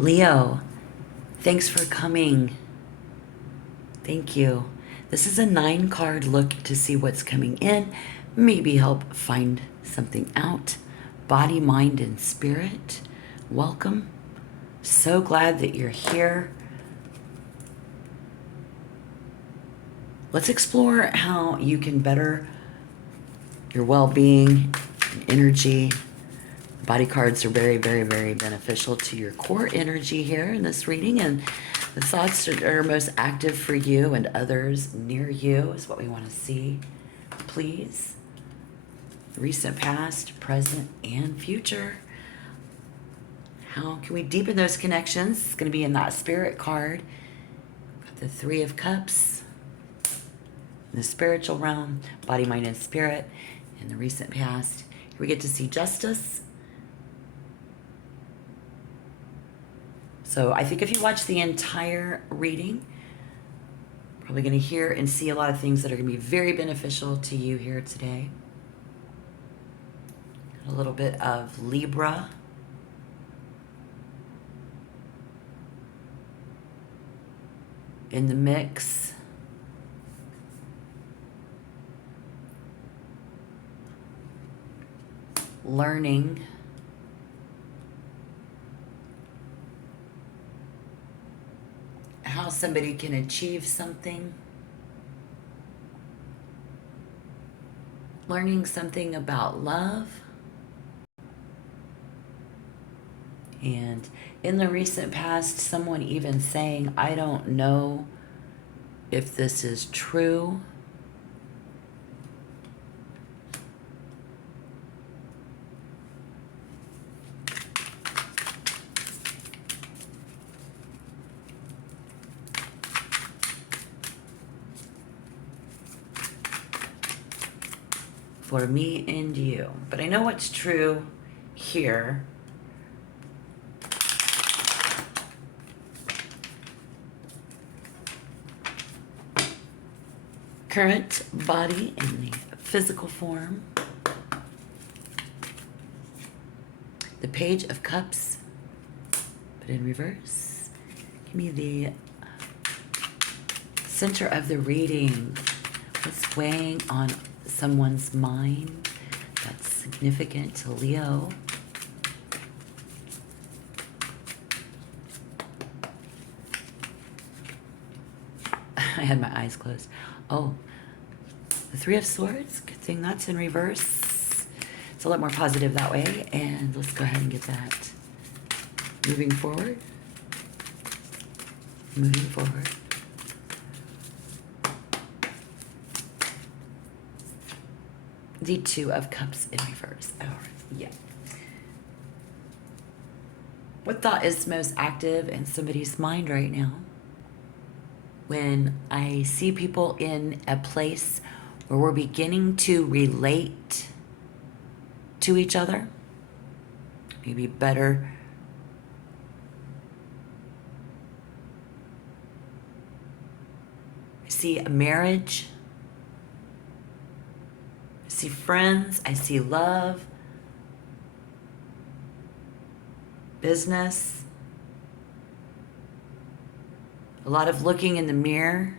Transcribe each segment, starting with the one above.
Leo, thanks for coming. Thank you. This is a 9 card look to see what's coming in, maybe help find something out. Body, mind, and spirit. Welcome. So glad that you're here. Let's explore how you can better your well-being, energy. Body cards are very, very, very beneficial to your core energy here in this reading, and the thoughts that are most active for you and others near you is what we want to see. Please. Recent, past, present, and future. How can we deepen those connections? It's going to be in that spirit card. Got the 3 of Cups. In the spiritual realm, body, mind, and spirit. In the recent past, here we get to see justice. So I think if you watch the entire reading, probably going to hear and see a lot of things that are going to be very beneficial to you here today. A little bit of Libra. In the mix. Learning. How somebody can achieve something. Learning something about love. And in the recent past, someone even saying, I don't know if this is true. For me and you. But I know what's true here. Current body in the physical form. The Page of Cups, but in reverse. Give me the center of the reading. What's weighing on someone's mind that's significant to Leo? I had my eyes closed. Oh, the 3 of Swords. Good thing that's in reverse. It's a lot more positive that way. And let's go ahead and get that moving forward. Moving forward. The 2 of Cups in reverse. All right. Yeah. What thought is most active in somebody's mind right now? When I see people in a place where we're beginning to relate to each other, maybe better. I see a marriage. I see friends. I see love. Business. A lot of looking in the mirror.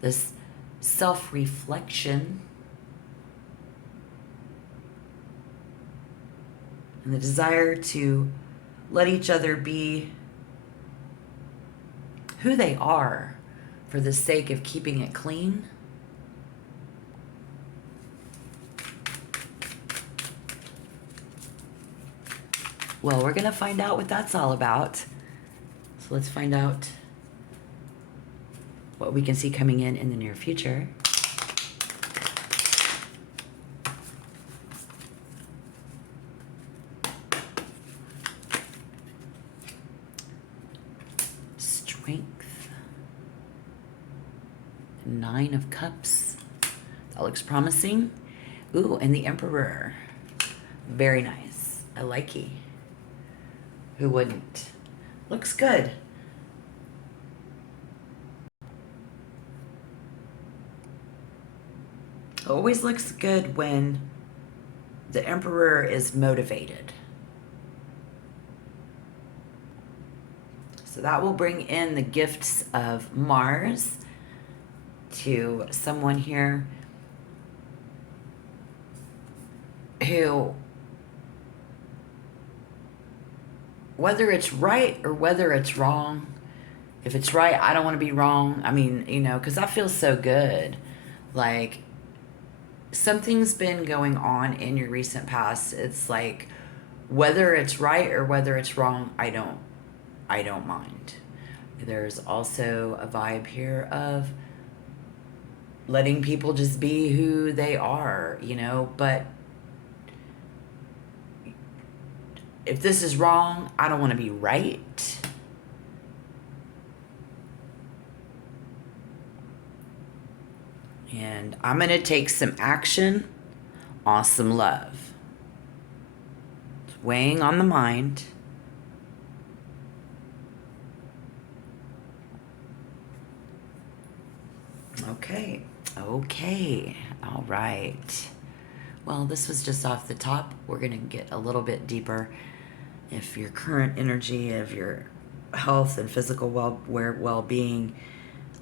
This self-reflection. And the desire to let each other be who they are for the sake of keeping it clean. Well, we're going to find out what that's all about. So let's find out what we can see coming in the near future. Strength. 9 of Cups. That looks promising. Ooh, and the Emperor. Very nice. I like it. Who wouldn't? Looks good. Always looks good when The Emperor is motivated. So that will bring in the gifts of Mars to someone here who, whether it's right or whether it's wrong, if it's right, I don't want to be wrong. I mean, you know, because I feel so good. Like, something's been going on in your recent past. It's like, whether it's right or whether it's wrong, I don't mind. There's also a vibe here of letting people just be who they are, you know, but if this is wrong, I don't want to be right. And I'm going to take some action on some love. It's weighing on the mind. Okay. All right. Well, this was just off the top. We're going to get a little bit deeper. If your current energy of your health and physical well-being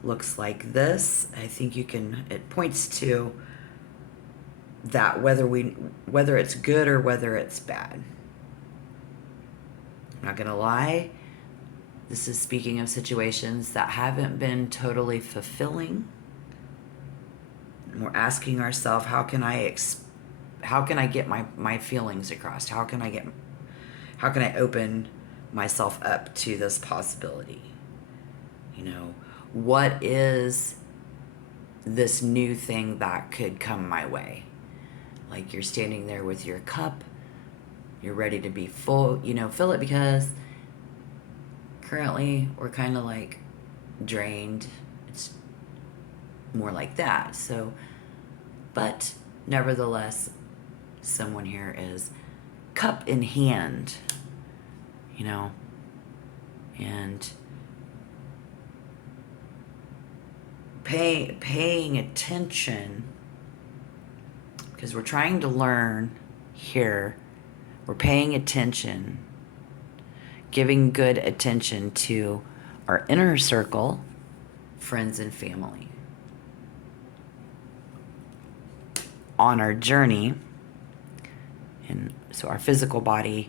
looks like this, I think it points to that whether it's good or whether it's bad. I'm not going to lie. This is speaking of situations that haven't been totally fulfilling. And we're asking ourselves, how can I get my feelings across? How can I open myself up to this possibility? You know, what is this new thing that could come my way? Like, you're standing there with your cup, you're ready to be full, you know, fill it, because currently we're kind of like drained. It's more like that. So, but nevertheless, someone here is cup in hand, you know, and paying attention, because we're trying to learn here. We're paying attention, giving good attention to our inner circle, friends and family, on our journey. And so our physical body,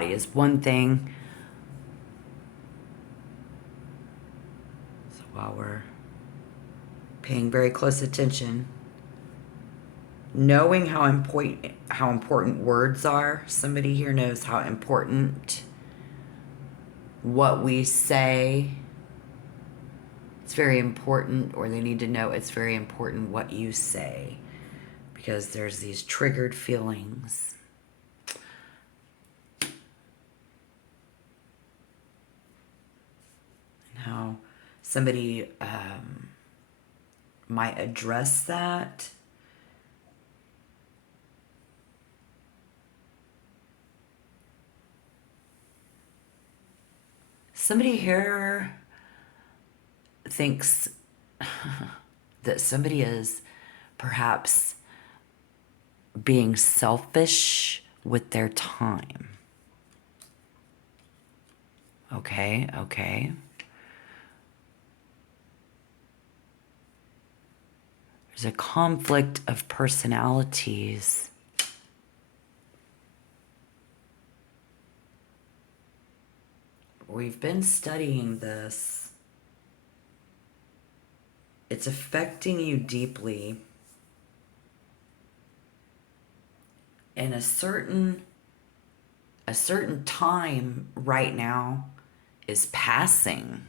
is one thing. So while we're paying very close attention, knowing how important words are. Somebody here knows how important what we say. It's very important, or they need to know it's very important what you say, because there's these triggered feelings. And how somebody might address that. Somebody here thinks that somebody is perhaps being selfish with their time. Okay. There's a conflict of personalities. We've been studying this. It's affecting you deeply. And a certain time right now is passing.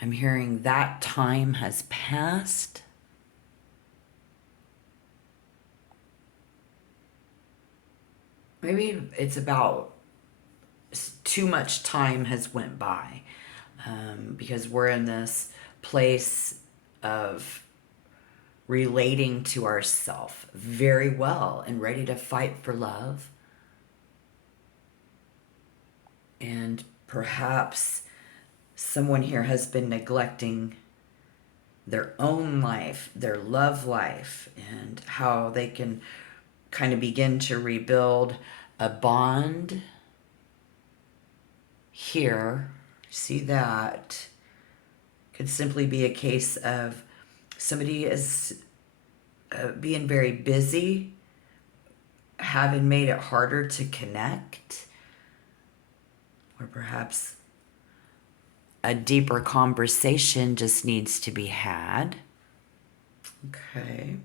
I'm hearing that time has passed. Maybe it's about too much time has went by, because we're in this place of relating to ourself very well and ready to fight for love. And perhaps someone here has been neglecting their own life, their love life, and how they can kind of begin to rebuild a bond here. See that? Could simply be a case of somebody is being very busy, having made it harder to connect, or perhaps a deeper conversation just needs to be had. Okay.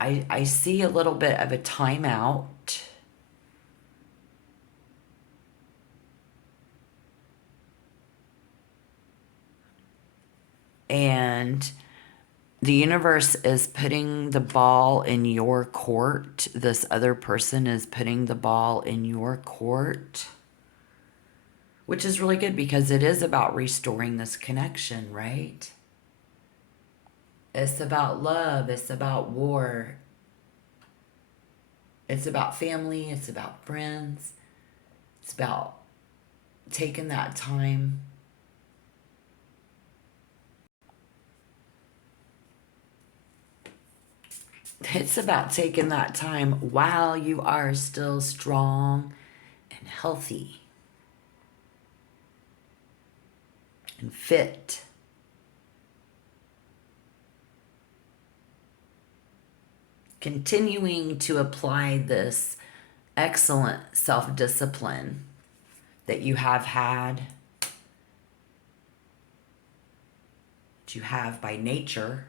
I see a little bit of a timeout. And the universe is putting the ball in your court. This other person is putting the ball in your court, which is really good because it is about restoring this connection, right? It's about love. It's about war. It's about family. It's about friends. It's about taking that time. It's about taking that time while you are still strong and healthy and fit. Continuing to apply this excellent self-discipline that you have had, that you have by nature.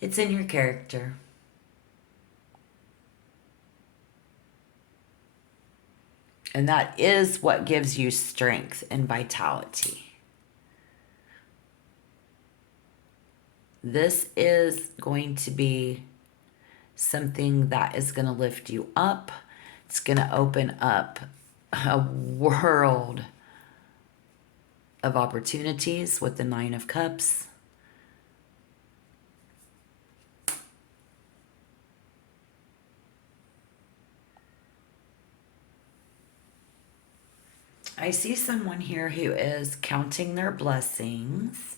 It's in your character. And that is what gives you strength and vitality. This is going to be something that is going to lift you up. It's going to open up a world of opportunities with the Nine of Cups. I see someone here who is counting their blessings.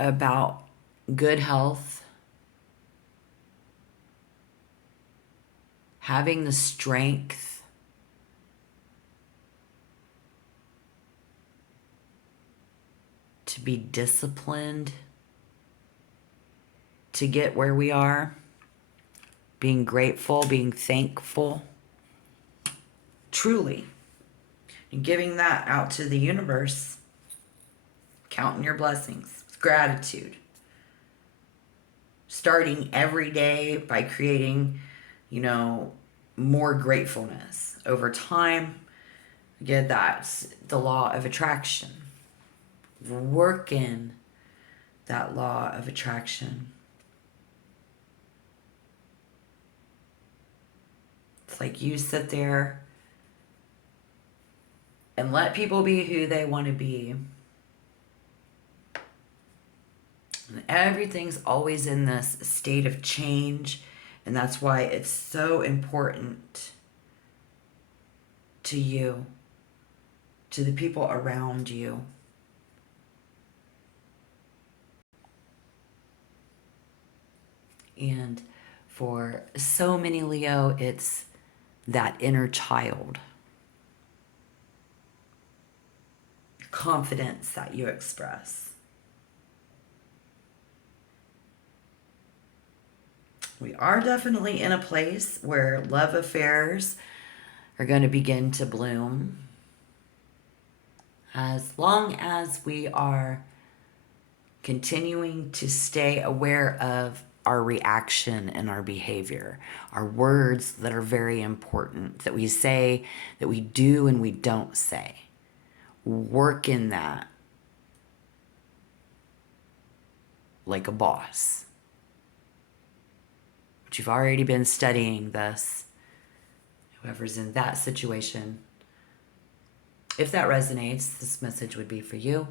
About good health, having the strength to be disciplined, to get where we are, being grateful, being thankful, truly, and giving that out to the universe, counting your blessings, gratitude, starting every day by creating, more gratefulness. Over time, again, that's the law of attraction. Working that law of attraction. It's like you sit there and let people be who they want to be. And everything's always in this state of change. And that's why it's so important to you, to the people around you. And for so many Leo, it's that inner child. Confidence that you express. We are definitely in a place where love affairs are going to begin to bloom. As long as we are continuing to stay aware of our reaction and our behavior, our words that are very important, that we say, that we do and we don't say. Work in that like a boss. But you've already been studying this. Whoever's in that situation, if that resonates, this message would be for you.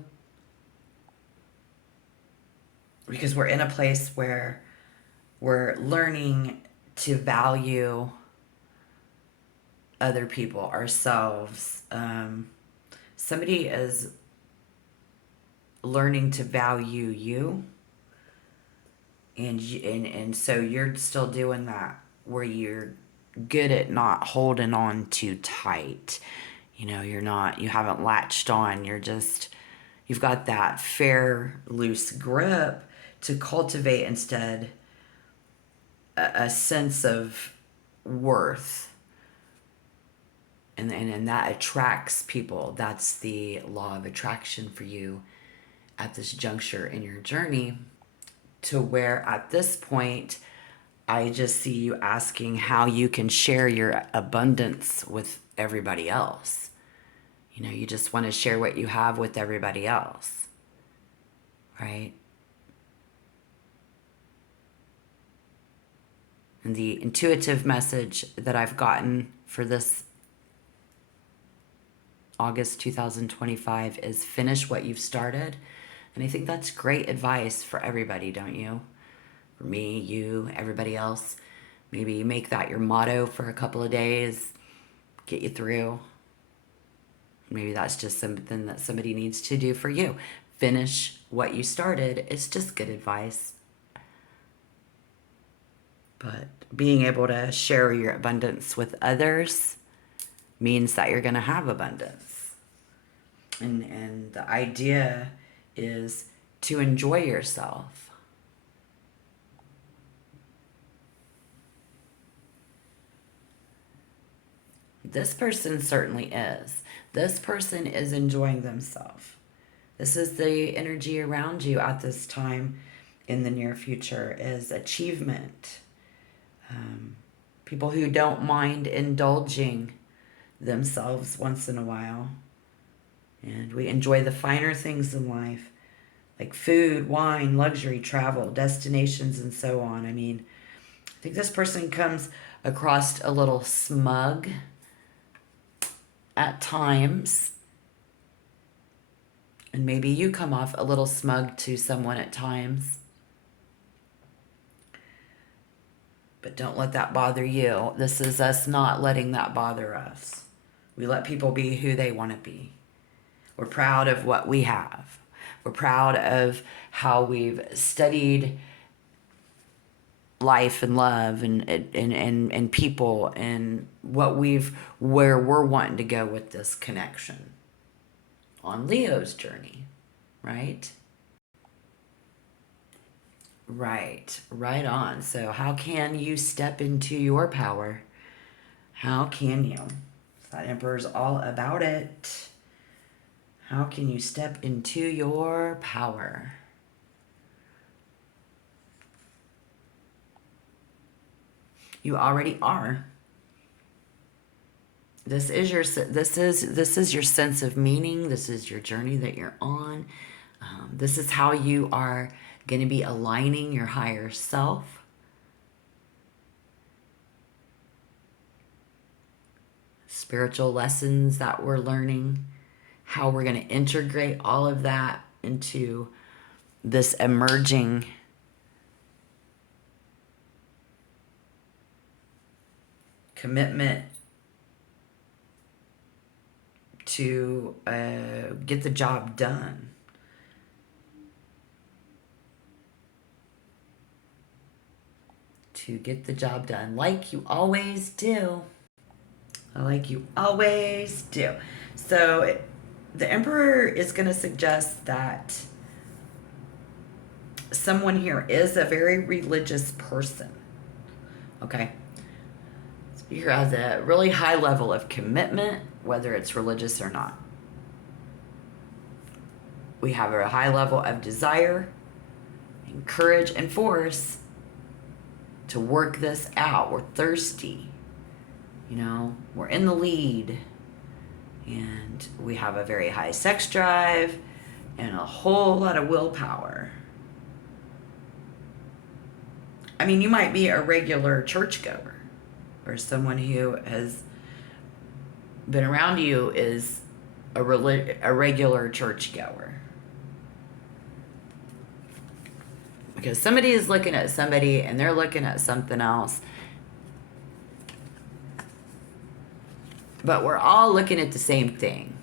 because we're in a place where we're learning to value other people, ourselves. Somebody is learning to value you, and so you're still doing that where you're good at not holding on too tight. You haven't latched on. You've got that fair, loose grip to cultivate instead a sense of worth. And that attracts people. That's the law of attraction for you at this juncture in your journey, to where at this point, I just see you asking how you can share your abundance with everybody else. You just want to share what you have with everybody else, right? And the intuitive message that I've gotten for this August 2025 is finish what you've started. And I think that's great advice for everybody, don't you? For me, you, everybody else. Maybe make that your motto for a couple of days, get you through. Maybe that's just something that somebody needs to do for you. Finish what you started. It's just good advice. But being able to share your abundance with others means that you're going to have abundance. And the idea is to enjoy yourself. This person certainly is. This person is enjoying themselves. This is the energy around you at this time in the near future, is achievement. People who don't mind indulging themselves once in a while. And we enjoy the finer things in life, like food, wine, luxury, travel, destinations, and so on. I mean, I think this person comes across a little smug at times. And maybe you come off a little smug to someone at times. But don't let that bother you. This is us not letting that bother us. We let people be who they want to be. We're proud of what we have. We're proud of how we've studied life and love and people, and where we're wanting to go with this connection on Leo's journey, right? Right on. So how can you step into your power? How can you? That Emperor's all about it. How can you step into your power? You already are. This is your sense of meaning. This is your journey that you're on. This is how you are going to be aligning your higher self. Spiritual lessons that we're learning, how we're going to integrate all of that into this emerging commitment to get the job done. To get the job done like you always do. Like you always do. So the Emperor is going to suggest that someone here is a very religious person. Okay? Here has a really high level of commitment, whether it's religious or not. We have a high level of desire and courage and force to work this out. We're thirsty. We're in the lead. And we have a very high sex drive and a whole lot of willpower. I mean, you might be a regular churchgoer, or someone who has been around you is a regular churchgoer. because somebody is looking at somebody and they're looking at something else. But we're all looking at the same thing.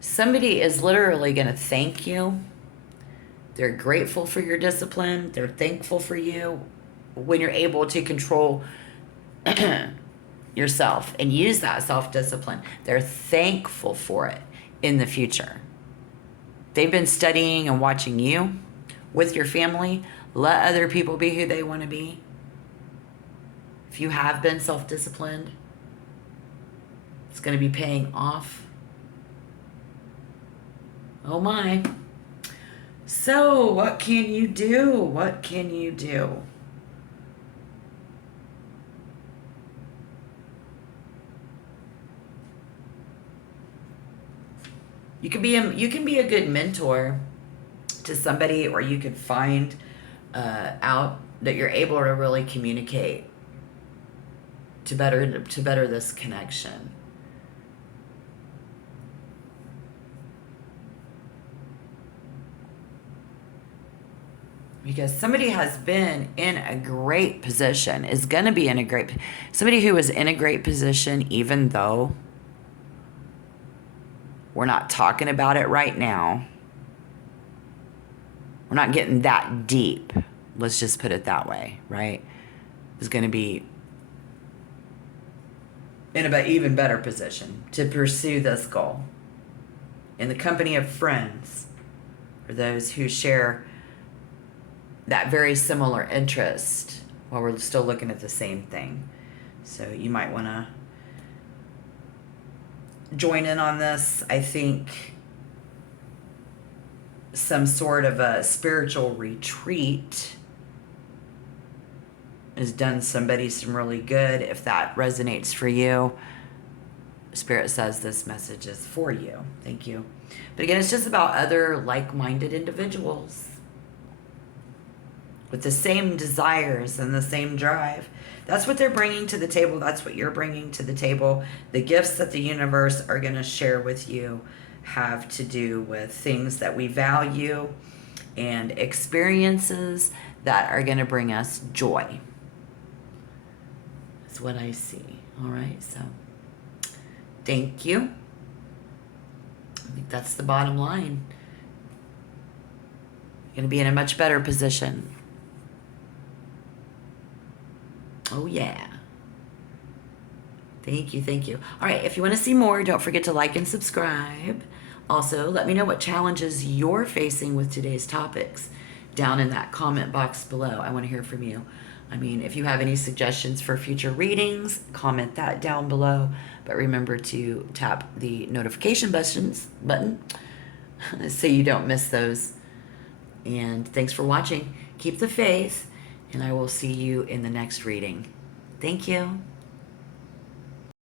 Somebody is literally going to thank you. They're grateful for your discipline. They're thankful for you when you're able to control yourself and use that self-discipline. They're thankful for it in the future. They've been studying and watching you with your family. Let other people be who they want to be. If you have been self-disciplined, it's going to be paying off. Oh my. So, what can you do? What can you do? You can be a good mentor to somebody, or you could find out that you're able to really communicate to better this connection. Because somebody has been in a great position, is going to be in a great, somebody who is in a great position, even though we're not talking about it right now. We're not getting that deep. Let's just put it that way, right? Is going to be in an even better position to pursue this goal. In the company of friends, or those who share that very similar interest while we're still looking at the same thing. So you might want to join in on this. I think some sort of a spiritual retreat has done somebody some really good. If that resonates for you, Spirit says this message is for you. Thank you. But again, it's just about other like-minded individuals with the same desires and the same drive. That's what they're bringing to the table. That's what you're bringing to the table. The gifts that the universe are going to share with you have to do with things that we value and experiences that are going to bring us joy. That's what I see. All right, so thank you. I think that's the bottom line. You're going to be in a much better position. Oh, yeah. Thank you, thank you. All right, if you want to see more, don't forget to like and subscribe. Also, let me know what challenges you're facing with today's topics down in that comment box below. I want to hear from you. I mean, if you have any suggestions for future readings, comment that down below. But remember to tap the notification button so you don't miss those. And thanks for watching. Keep the faith. And I will see you in the next reading. Thank you.